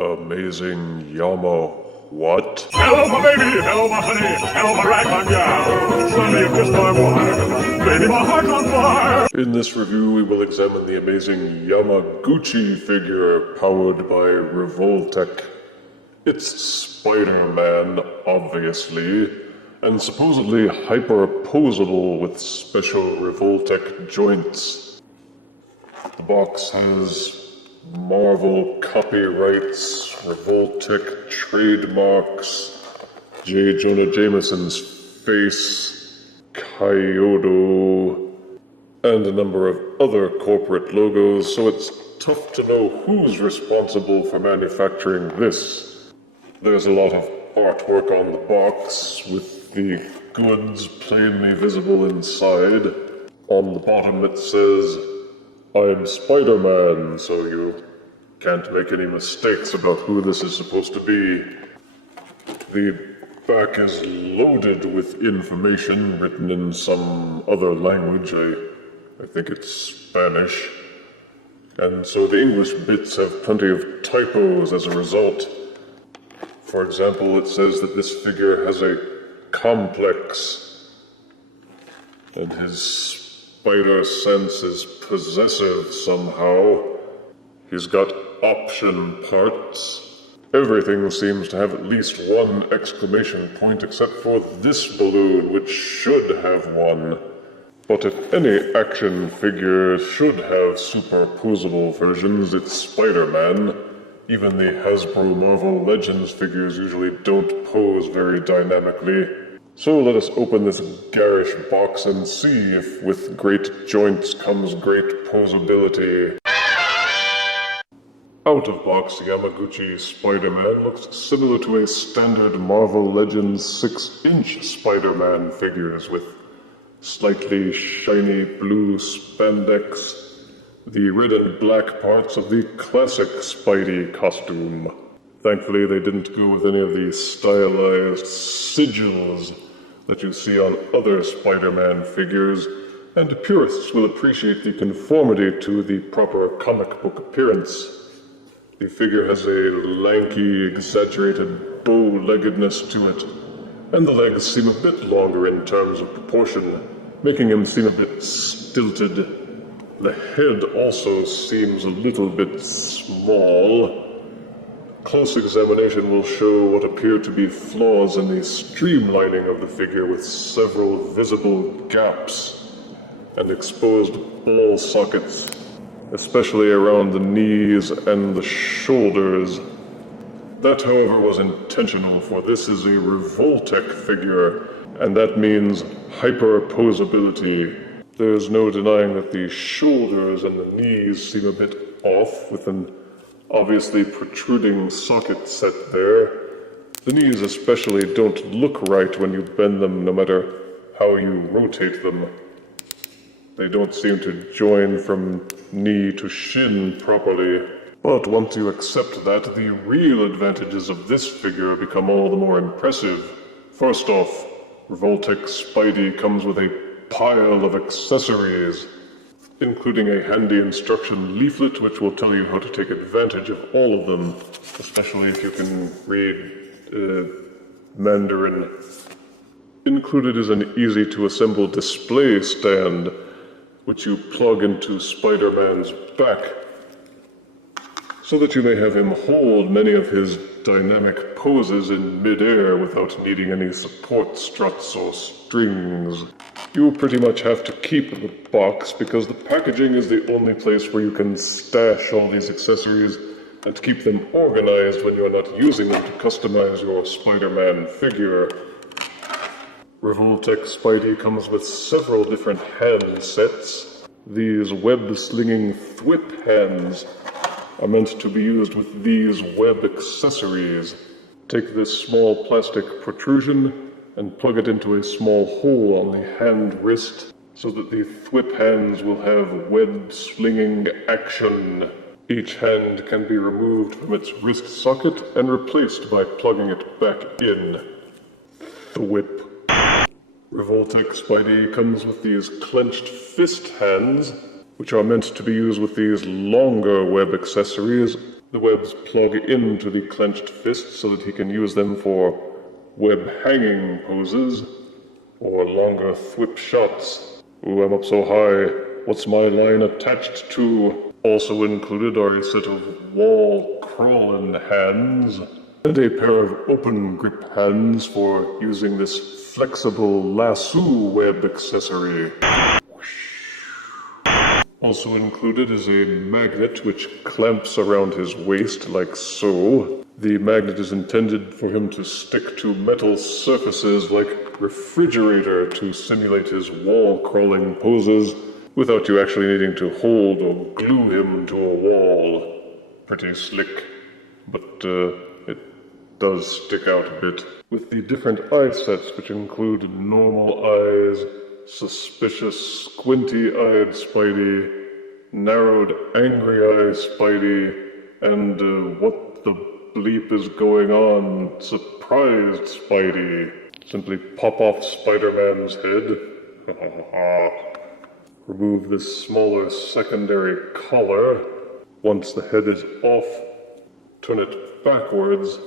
Amazing Yama what? Hello, my baby! Hello, my honey! Hello, my ragtime gal! Son, you've kissed my wife! Baby, my heart's on fire! In this review, we will examine the amazing Yamaguchi figure powered by Revoltech. It's Spider-Man, obviously, and supposedly hyper-posable with special Revoltech joints. The box has Marvel copyrights, Revoltech trademarks, J. Jonah Jameson's face, Kyoto, and a number of other corporate logos, so it's tough to know who's responsible for manufacturing this. There's a lot of artwork on the box, with the goods plainly visible inside. On the bottom it says, "I'm Spider-Man," so you can't make any mistakes about who this is supposed to be. The back is loaded with information written in some other language. I think it's Spanish. And so the English bits have plenty of typos as a result. For example, it says that this figure has a complex, and his spider sense is possessive somehow. He's got option parts. Everything seems to have at least one exclamation point except for this balloon, which should have one. But if any action figure should have superposable versions, it's Spider-Man. Even the Hasbro Marvel Legends figures usually don't pose very dynamically. So let us open this garish box and see if with great joints comes great posability. Out-of-box Yamaguchi Spider-Man looks similar to a standard Marvel Legends 6-inch Spider-Man figures with slightly shiny blue spandex, the red and black parts of the classic Spidey costume. Thankfully, they didn't go with any of the stylized sigils that you see on other Spider-Man figures, and purists will appreciate the conformity to the proper comic book appearance. The figure has a lanky, exaggerated bow-leggedness to it, and the legs seem a bit longer in terms of proportion, making him seem a bit stilted. The head also seems a little bit small. Close examination will show what appear to be flaws in the streamlining of the figure, with several visible gaps and exposed ball sockets, especially around the knees and the shoulders. That, however, was intentional, for this is a Revoltech figure, and that means hyperposability. There's no denying that the shoulders and the knees seem a bit off, with an obviously protruding socket set there. The knees especially don't look right when you bend them, no matter how you rotate them. They don't seem to join from knee to shin properly. But once you accept that, the real advantages of this figure become all the more impressive. First off, Revoltech Spidey comes with a pile of accessories, including a handy instruction leaflet which will tell you how to take advantage of all of them, especially if you can read Mandarin. Included is an easy-to-assemble display stand, which you plug into Spider-Man's back, so that you may have him hold many of his dynamic poses in mid-air without needing any support struts or strings. You pretty much have to keep the box because the packaging is the only place where you can stash all these accessories and keep them organized when you're not using them to customize your Spider-Man figure. Revoltech Spidey comes with several different hand sets. These web-slinging thwip hands are meant to be used with these web accessories. Take this small plastic protrusion and plug it into a small hole on the hand wrist so that the thwip hands will have web-slinging action. Each hand can be removed from its wrist socket and replaced by plugging it back in. Thwip. Revoltech Spidey comes with these clenched fist hands, which are meant to be used with these longer web accessories. The webs plug into the clenched fists so that he can use them for web hanging poses or longer thwip shots. Ooh, I'm up so high. What's my line attached to? Also included are a set of wall crawling hands and a pair of open grip hands for using this flexible lasso web accessory. Also included is a magnet which clamps around his waist like so. The magnet is intended for him to stick to metal surfaces like refrigerator to simulate his wall-crawling poses without you actually needing to hold or glue him to a wall. Pretty slick, but it does stick out a bit. With the different eye sets, which include normal eyes, suspicious, squinty-eyed Spidey, narrowed, angry-eye Spidey, and what the bleep is going on, surprised Spidey. Simply pop off Spider-Man's head. Remove this smaller secondary collar. Once the head is off, turn it backwards,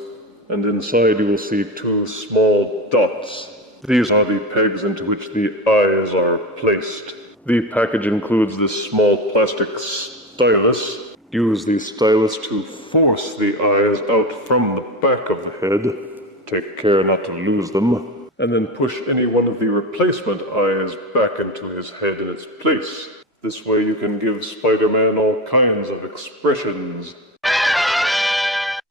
and inside you will see two small dots. These are the pegs into which the eyes are placed. The package includes this small plastic stylus. Use the stylus to force the eyes out from the back of the head. Take care not to lose them. And then push any one of the replacement eyes back into his head in its place. This way you can give Spider-Man all kinds of expressions.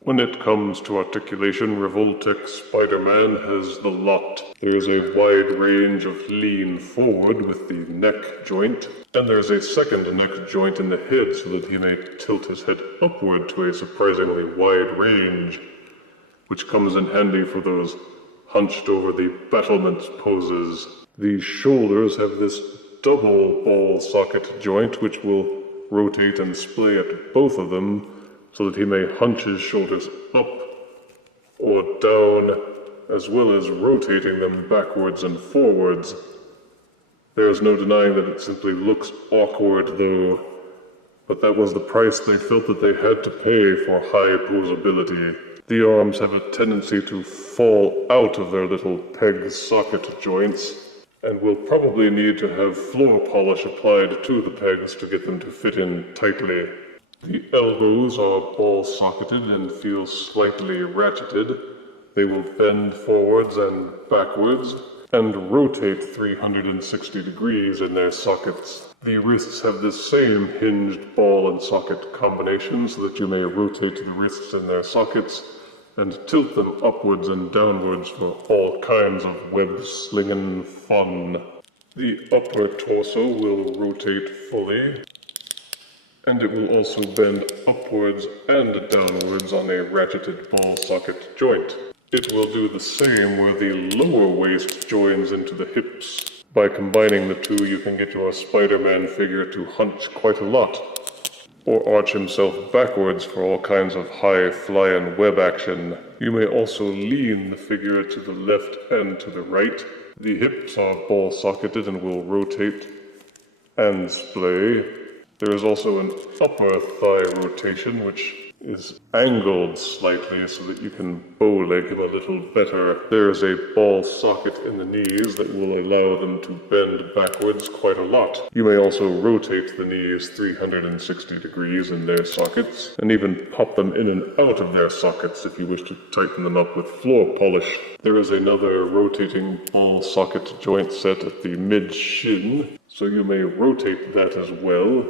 When it comes to articulation, Revoltech Spider-Man has the lot. There is a wide range of lean forward with the neck joint, and there's a second neck joint in the head so that he may tilt his head upward to a surprisingly wide range, which comes in handy for those hunched over the battlements poses. The shoulders have this double ball socket joint which will rotate and splay at both of them, so that he may hunch his shoulders up or down, as well as rotating them backwards and forwards. There is no denying that it simply looks awkward, though, but that was the price they felt that they had to pay for high posability. The arms have a tendency to fall out of their little peg socket joints, and will probably need to have floor polish applied to the pegs to get them to fit in tightly. The elbows are ball-socketed and feel slightly ratcheted. They will bend forwards and backwards, and rotate 360 degrees in their sockets. The wrists have the same hinged ball and socket combination so that you may rotate the wrists in their sockets and tilt them upwards and downwards for all kinds of web-slinging fun. The upper torso will rotate fully, and it will also bend upwards and downwards on a ratcheted ball socket joint. It will do the same where the lower waist joins into the hips. By combining the two, you can get your Spider-Man figure to hunch quite a lot, or arch himself backwards for all kinds of high-flying web action. You may also lean the figure to the left and to the right. The hips are ball-socketed and will rotate and splay. There is also an upper thigh rotation, which is angled slightly so that you can bow leg him a little better. There is a ball socket in the knees that will allow them to bend backwards quite a lot. You may also rotate the knees 360 degrees in their sockets, and even pop them in and out of their sockets if you wish to tighten them up with floor polish. There is another rotating ball socket joint set at the mid-shin, so you may rotate that as well,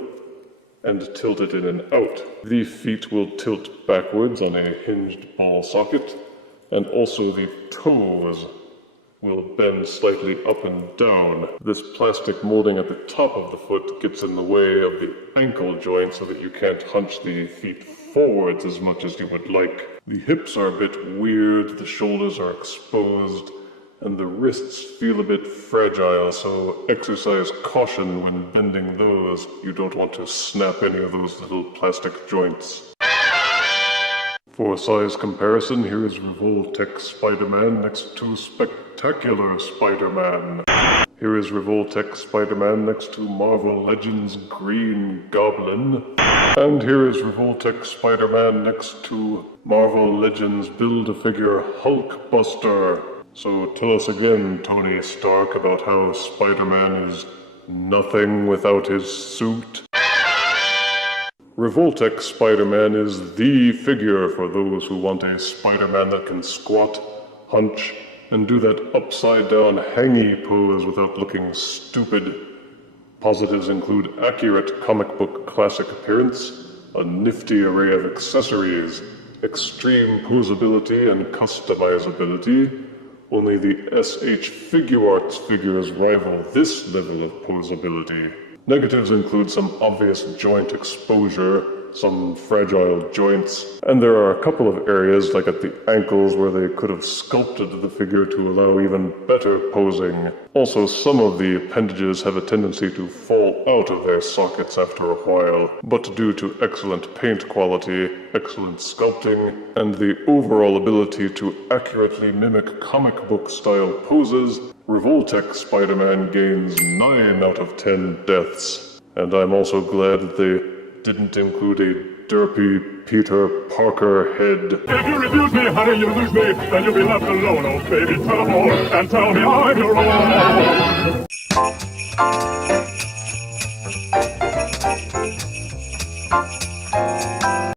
and tilt it in and out. The feet will tilt backwards on a hinged ball socket, and also the toes will bend slightly up and down. This plastic molding at the top of the foot gets in the way of the ankle joint so that you can't hunch the feet forwards as much as you would like. The hips are a bit weird, the shoulders are exposed, and the wrists feel a bit fragile, so exercise caution when bending those. You don't want to snap any of those little plastic joints. For size comparison, here is Revoltech Spider-Man next to Spectacular Spider-Man. Here is Revoltech Spider-Man next to Marvel Legends Green Goblin. And here is Revoltech Spider-Man next to Marvel Legends Build-A-Figure Hulkbuster. So tell us again, Tony Stark, about how Spider-Man is nothing without his suit. Revoltech Spider-Man is the figure for those who want a Spider-Man that can squat, hunch, and do that upside-down hangy pose without looking stupid. Positives include accurate comic book classic appearance, a nifty array of accessories, extreme posability and customizability. Only the SH Figuarts figures rival this level of posability. Negatives include some obvious joint exposure, some fragile joints, and there are a couple of areas, like at the ankles, where they could have sculpted the figure to allow even better posing. Also, some of the appendages have a tendency to fall out of their sockets after a while, but due to excellent paint quality, excellent sculpting, and the overall ability to accurately mimic comic book style poses, Revoltech Spider-Man gains 9 out of 10 deaths. And I'm also glad that they didn't include a derpy Peter Parker head. If you refuse me, honey, you lose me. Then you'll be left alone, oh baby. Tell them all and tell me I'm your own.